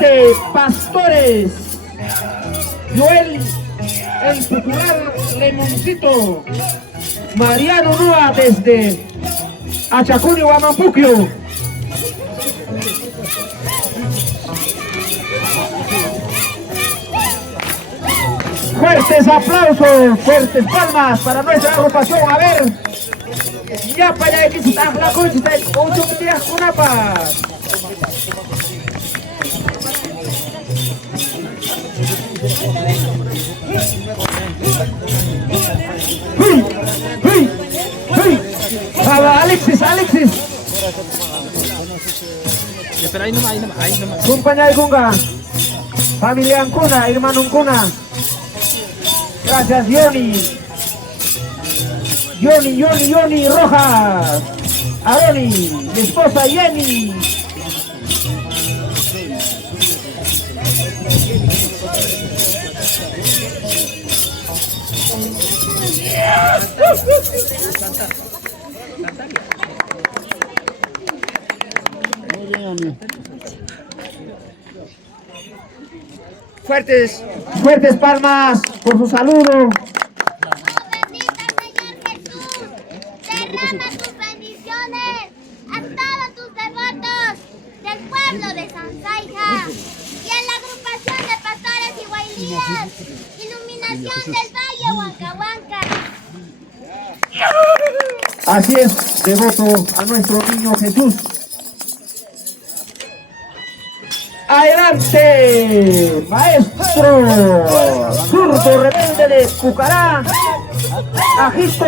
Adelante, Pastores. Joel, el popular Lemoncito. Mariano Nua desde Achacuni, Huamampuquio. Fuertes aplausos, fuertes palmas para nuestra agrupación. A ver, ya para allá que se está la concha, está el 8 días con apas. Alexis, Alexis. Espera, ahí nomás, ahí nomás. Compañía de Kunga, familia Ancuna, hermano Ancuna. Gracias, Yoni. Yoni Rojas. Aroni, mi esposa Jenny. Fuertes palmas por su saludo. Bendita Señor Jesús, derrama tus bendiciones a todos tus devotos del pueblo de Sanzaija y en la agrupación de pastores y guailías, iluminación del Valle Huancahuanca. Así es, devoto a nuestro niño Jesús. Adelante, maestro zurdo rebelde de Cucará, Ajisto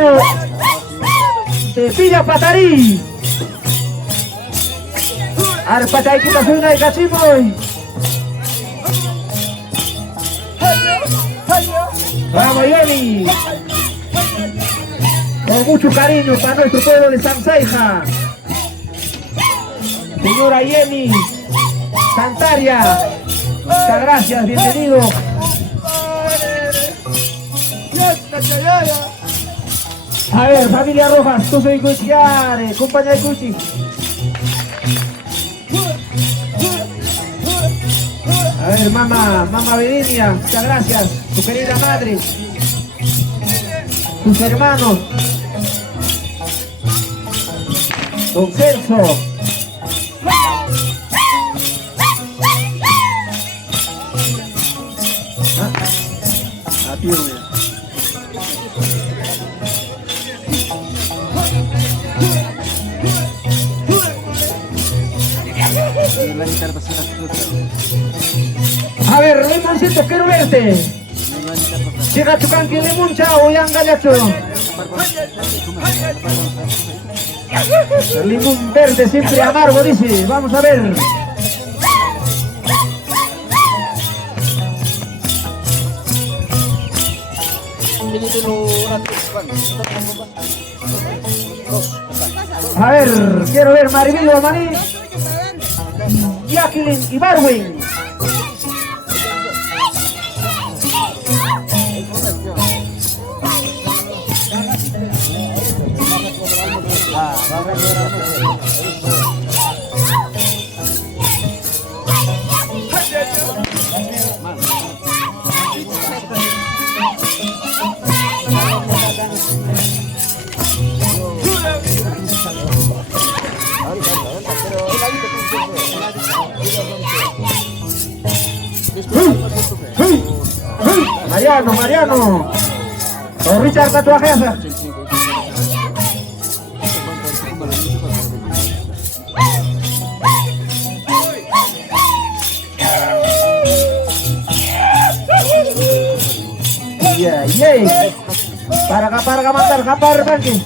de Villa Patarí. Arpachayquita Suina de Cachimoy. Vamos, Yoni. Con mucho cariño para nuestro pueblo de Sanzaija. Señora Yeni Santaria, muchas gracias, bienvenido. A ver, familia Rojas, tú soy Cuchiare, compañía de Cuchi. A ver, mamá Beninia, muchas gracias, tu querida madre, tus hermanos, don Celso. A ver, Limoncito, quiero verte. Llega Chucanqui, Limón, chao, Yanga, Yacho. El limón verde siempre amargo, dice. Vamos a ver. A ver, quiero ver Maribilo, Maní, Jacqueline y Barwin. Mariano. O Richard Tatuajeza. Yeah. Para matar, kapar, Banqui.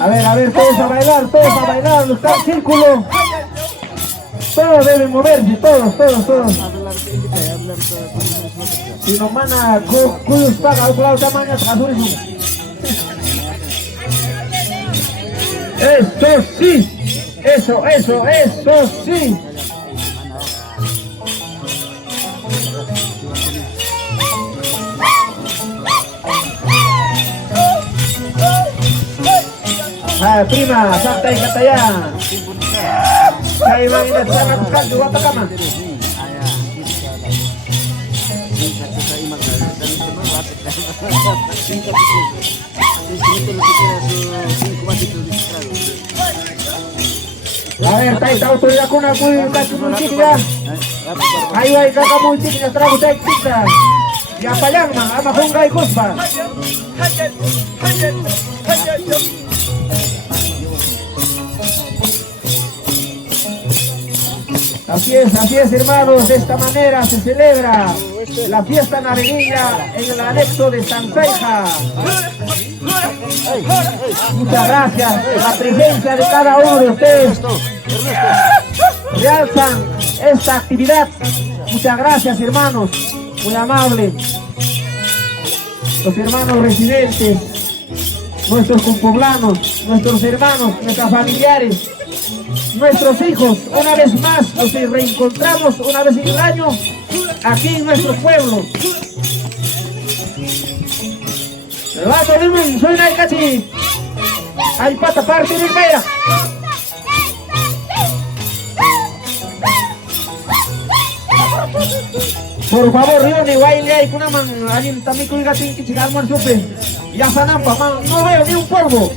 A ver, todos a bailar, está el círculo. Todos deben moverse, todos. Si no mana, cuyos paga, o claro, tamaño, azules. Eso sí, eso sí. Prima, Santa y Catayá. Kaya mga sana bukan juga Atacama. A ver, tayo autoridad ko na po yung kasimuntik ya. Ayo ay kakamuntik na trago tayo kita. Ya pa lang mga mahunggay kuspa. Así es hermanos, de esta manera se celebra la fiesta navideña en el anexo de Sanzaija. Muchas gracias, la presencia de cada uno de ustedes realzan esta actividad. Muchas gracias hermanos, muy amables. Los hermanos residentes, nuestros compoblanos, nuestros hermanos, nuestros familiares, nuestros hijos, una vez más nos reencontramos una vez en el año aquí en nuestro pueblo. Vamos, Limin, soy Naikachi. Hay pata parte del Mera. Por favor, Rioni, Wailey, Kunaman, alguien también con el gatín que chicar man supe. Ya sanampa, man, no veo ni un polvo.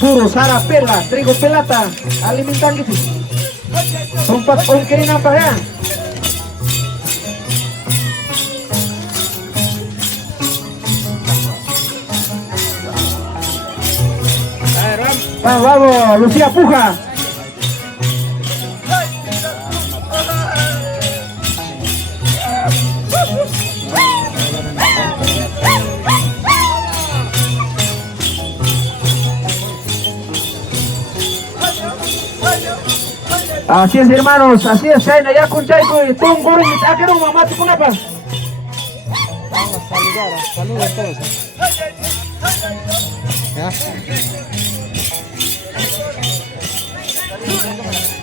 Puro, sara, pela, trigo, pelata, alimentan gitu. Tempat on kiri nampak ya. Vamos, Lucía Puja. Así es hermanos, así es, Shaina, ya con Chaico y Tungo, y Taquero, mamá, ¿tú con la paz? Vamos a saludar, saludos a todos. ¿Ya?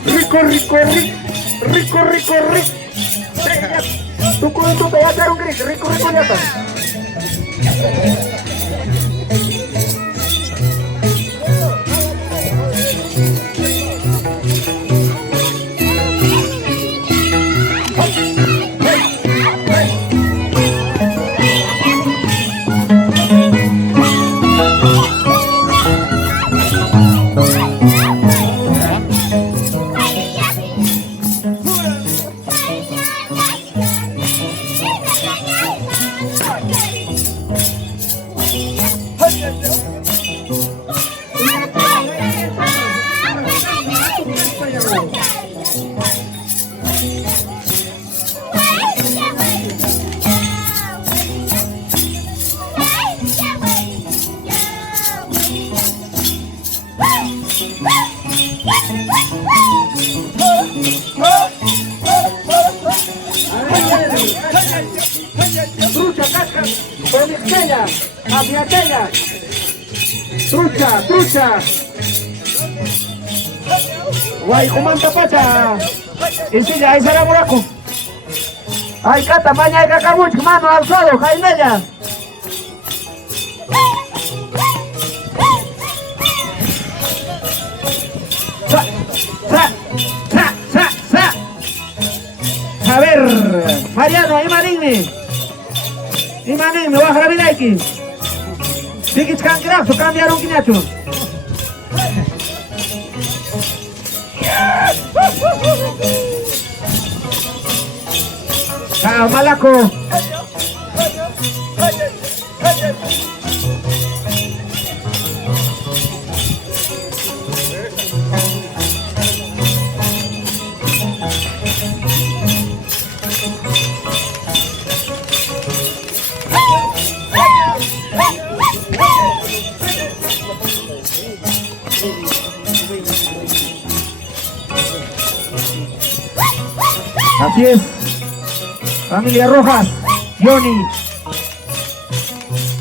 Rico, rico, rico, rico, rico, rico. Tú con tu te vas a dar un grito, rico, rico, ya está. Trucha, casca, con aquella, hacia aquella. Trucha, trucha. Guay, comanta pacha. Ensilla, ahí será buraco. Ay, cata, maña, hay cacabuch, mano, alzado, jaimella. A ver, Mariano, Imanigni, me voy a grabar aquí. Sikit kankerap, cambiaron quinacho. Ah, malaco. Así es, familia Rojas, Johnny,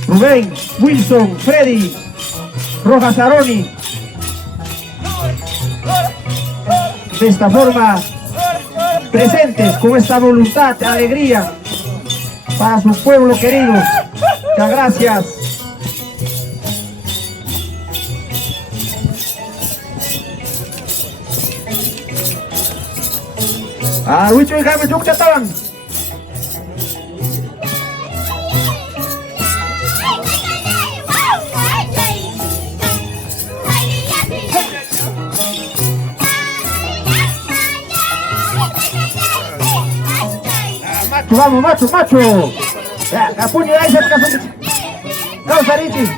Rubén, Wilson, Freddy, Rojas Aroni. De esta forma, presentes con esta voluntad, alegría, para su pueblo querido. Muchas gracias. Wicho y Jaime Chuk estaban. Vamos, macho. Ya, la puña ahí se casó. Vamos, Arichi.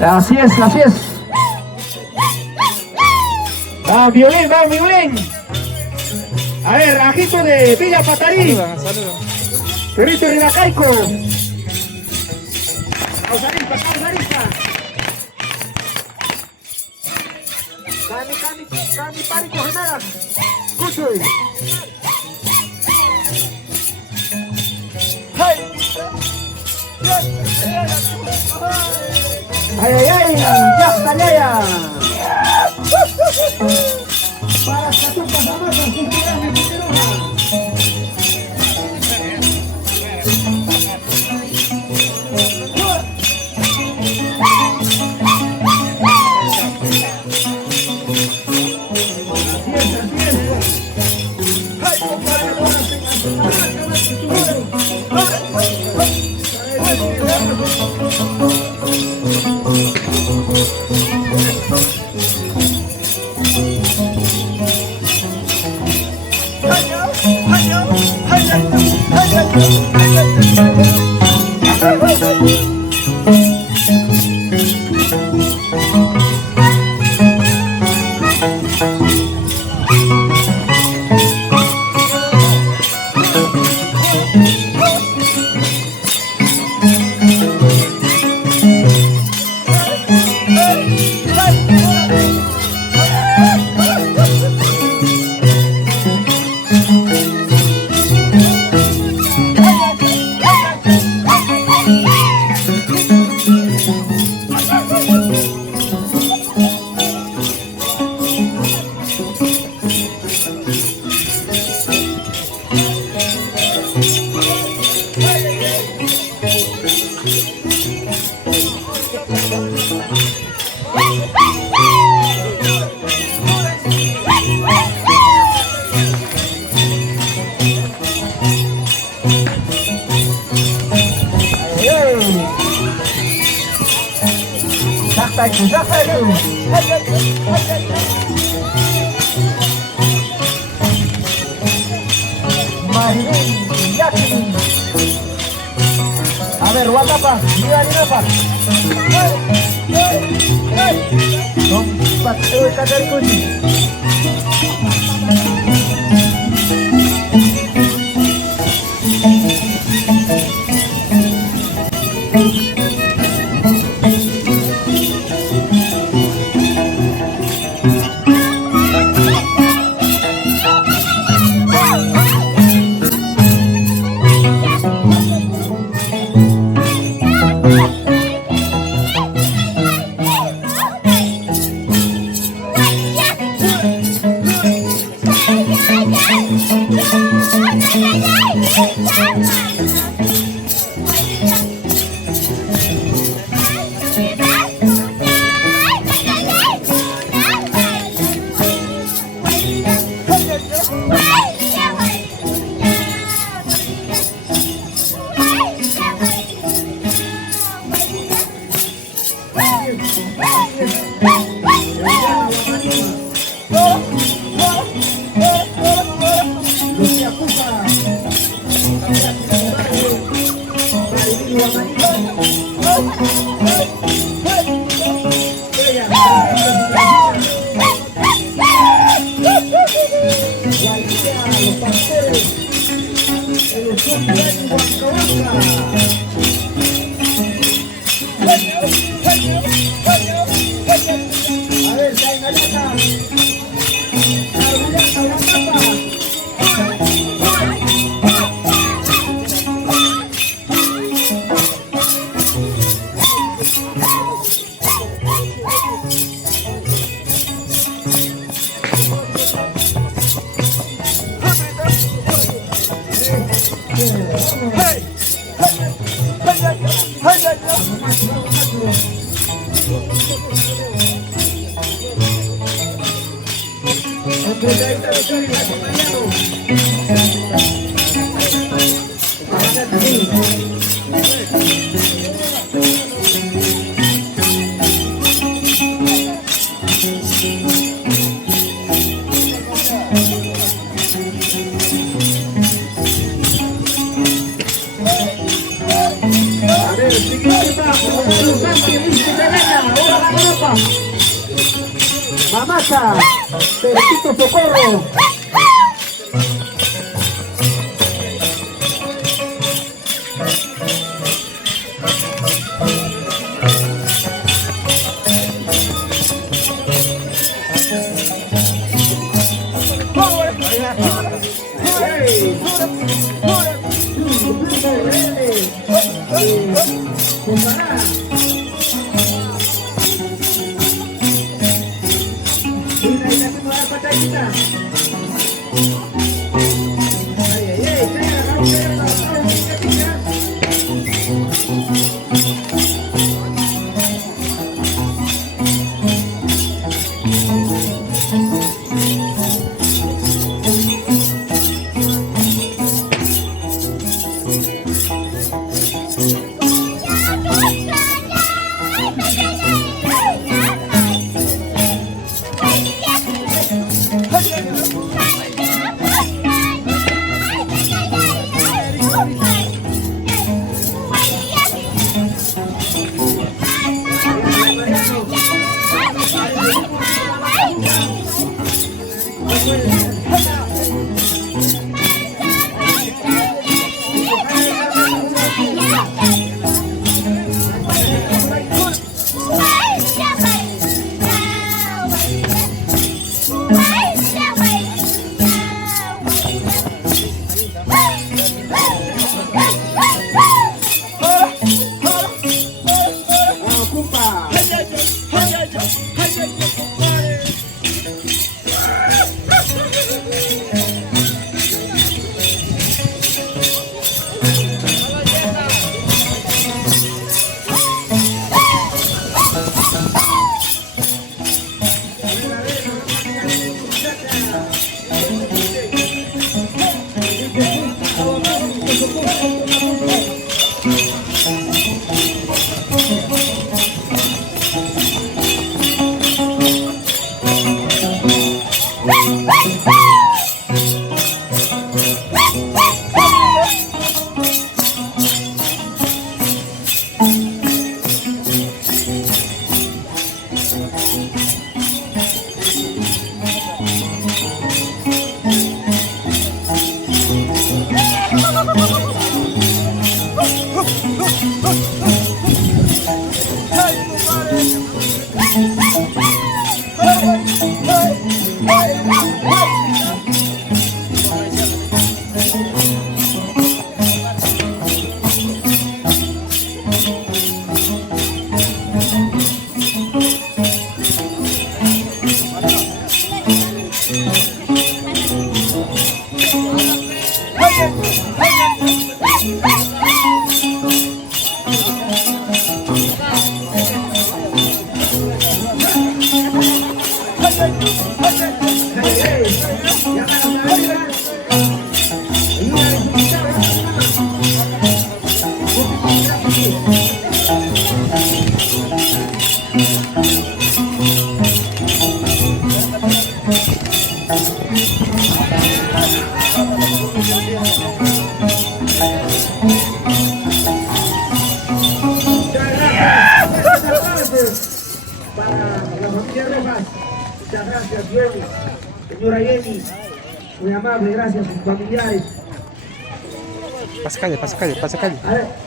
Así es. Violín. A ver, Ajito de Villa Patarí. Saludan. Perrito Ribacaico. Causarista. Cami, Parico, Gemelas. Cuchuy. Ay, ya está ya. Para que tú pasamos A ver, Guatapa, mira Linapa. A ver, Entretadita de Cali, acompañado. A ver, siguiente paso, los Ángeles, viste de arena, ahora la Europa. Mamata, Perquito Socorro. Muchas gracias, Jenny, señora Jenny, muy amable, gracias a sus familiares. Pasa calle, pasa calle, pasa calle. A ver.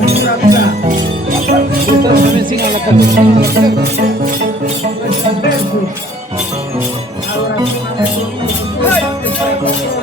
Nuestra vida, Ustedes también sigan la católica. nuestros versos, adoración a nuestro Dios.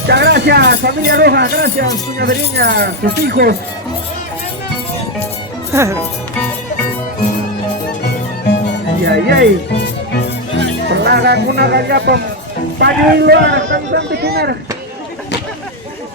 Muchas gracias, familia Roja, gracias, doña Beriña, sus hijos. Ay. Perlaga kuna gagapang pajuiluan, tantan tipinar.